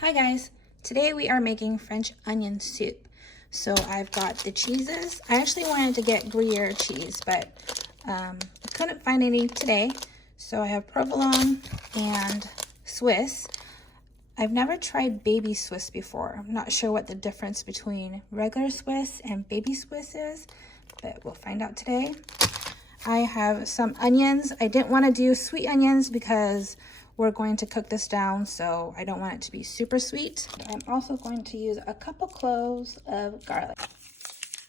Hi guys, today we are making French onion soup. So I've got the cheeses. I actually wanted to get Gruyere cheese, but I couldn't find any today. So I have provolone and Swiss. I've never tried baby Swiss before. I'm not sure what the difference between regular Swiss and baby Swiss is, but we'll find out today. I have some onions. I didn't want to do sweet onions because we're going to cook this down, so I don't want it to be super sweet. I'm also going to use a couple cloves of garlic.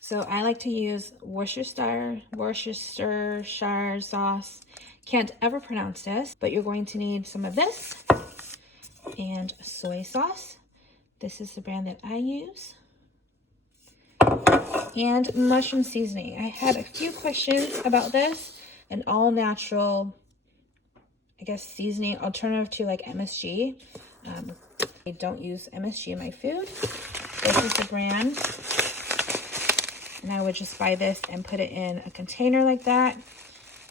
So I like to use Worcestershire sauce. Can't ever pronounce this, but you're going to need some of this and soy sauce. This is the brand that I use. And mushroom seasoning. I had a few questions about this. An all natural, I guess, seasoning alternative to like MSG. I don't use MSG in my food. This is the brand. And I would just buy this and put it in a container like that.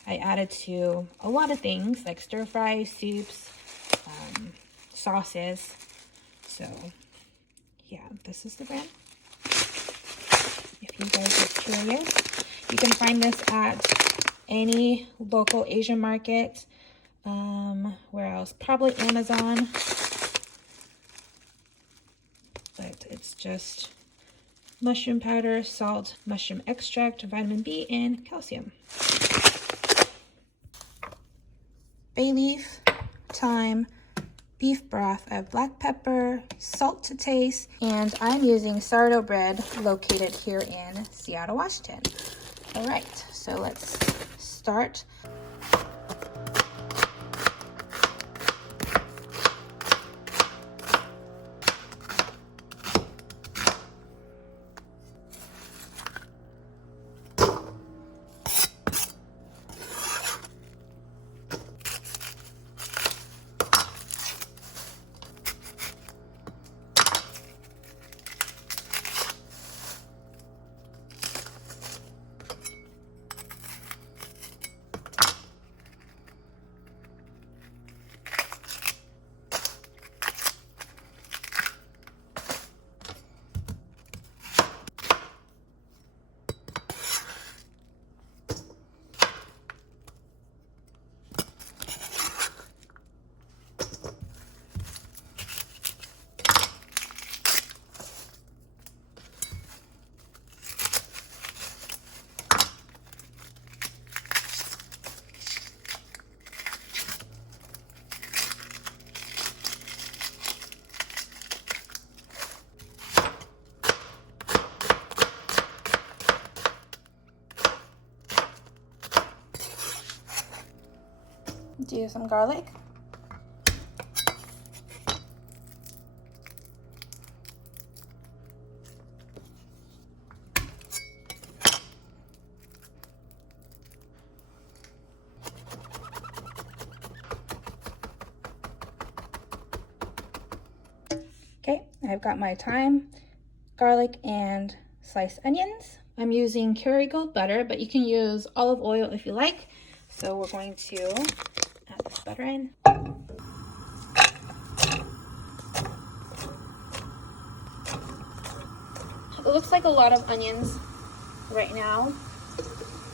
I add it to a lot of things like stir fry, soups, sauces. So yeah, this is the brand. If you guys are curious, you can find this at any local Asian market. Where else? Probably Amazon. But it's just mushroom powder, salt, mushroom extract, vitamin B, and calcium. Bay leaf, thyme, beef broth, I have black pepper, salt to taste, and I'm using sourdough bread located here in Seattle, Washington. All right, so let's start. Do some garlic. Okay, I've got my thyme, garlic, and sliced onions. I'm using Kerrygold butter, but you can use olive oil if you like. So we're going to add this butter in. It looks like a lot of onions right now.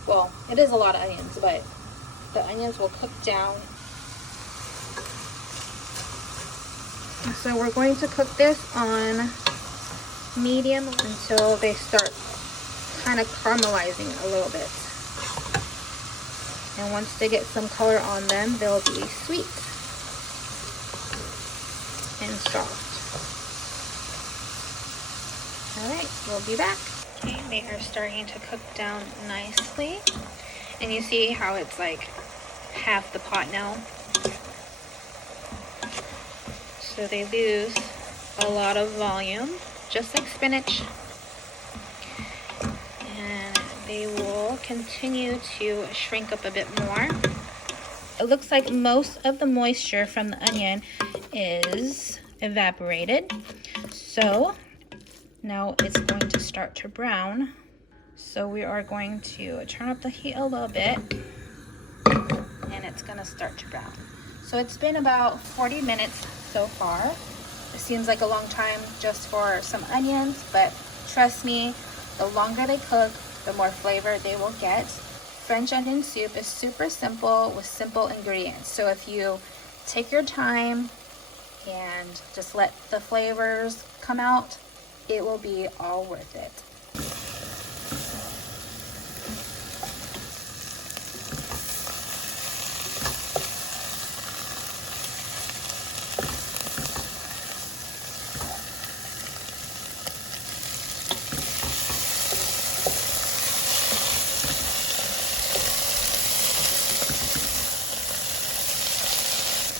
Well, it is a lot of onions, but the onions will cook down. So we're going to cook this on medium until they start kind of caramelizing a little bit. And once they get some color on them, they'll be sweet and soft. All right, we'll be back. Okay, they are starting to cook down nicely. And you see how it's like half the pot now. So they lose a lot of volume, just like spinach. And they will continue to shrink up a bit more. It looks like most of the moisture from the onion is evaporated. So now it's going to start to brown. So we are going to turn up the heat a little bit and it's going to start to brown. So it's been about 40 minutes so far. It seems like a long time just for some onions, but trust me, the longer they cook, the more flavor they will get. French onion soup is super simple with simple ingredients. So if you take your time and just let the flavors come out, it will be all worth it.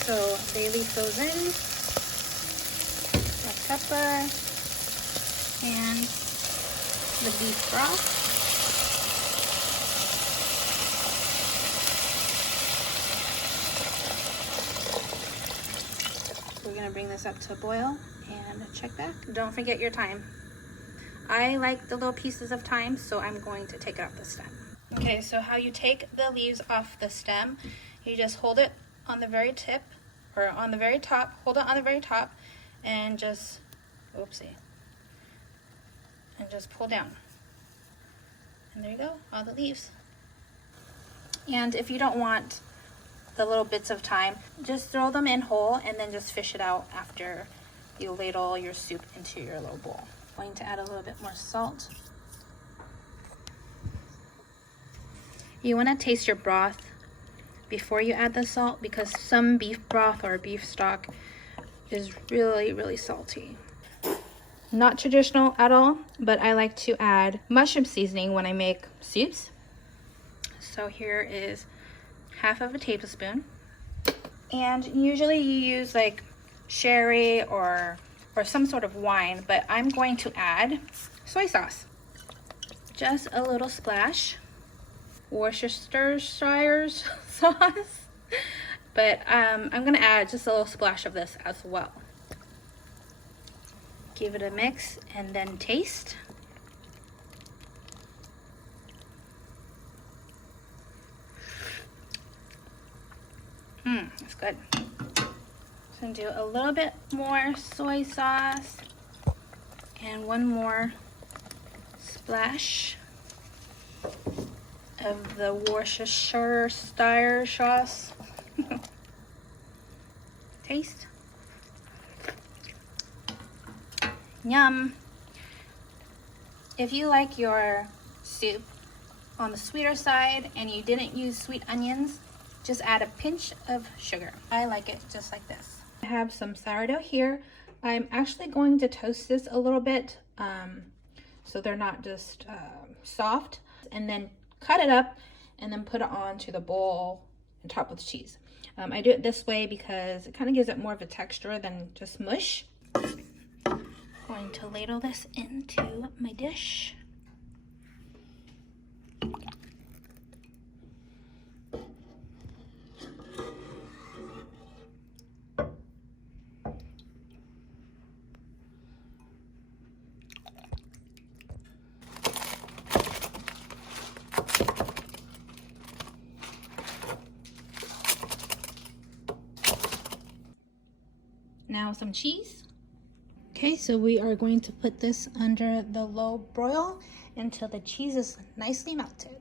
So bay leaf goes in, black pepper, and the beef broth. We're gonna bring this up to a boil and check back. Don't forget your thyme. I like the little pieces of thyme, so I'm going to take it off the stem. Okay, so how you take the leaves off the stem, you just hold it on the very tip, or on the very top, hold it on the very top, and just, oopsie, and just pull down. And there you go, all the leaves. And if you don't want the little bits of thyme, just throw them in whole and then just fish it out after you ladle your soup into your little bowl. I'm going to add a little bit more salt. You want to taste your broth before you add the salt, because some beef broth or beef stock is really salty. Not traditional at all, but I like to add mushroom seasoning when I make soups. So here is half of a tablespoon, and usually you use like sherry or some sort of wine, but I'm going to add soy sauce, just a little splash. Worcestershire sauce, but I'm gonna add just a little splash of this as well. Give it a mix and then taste. That's good. So I'm gonna do a little bit more soy sauce and one more splash of the Worcestershire sauce. Taste. Yum. If you like your soup on the sweeter side and you didn't use sweet onions, just add a pinch of sugar. I like it just like this. I have some sourdough here. I'm actually going to toast this a little bit so they're not just soft, and then cut it up and then put it onto the bowl and top with cheese. I do it this way because it kind of gives it more of a texture than just mush. Going to ladle this into my dish. Now some cheese. Okay, so we are going to put this under the low broil until the cheese is nicely melted.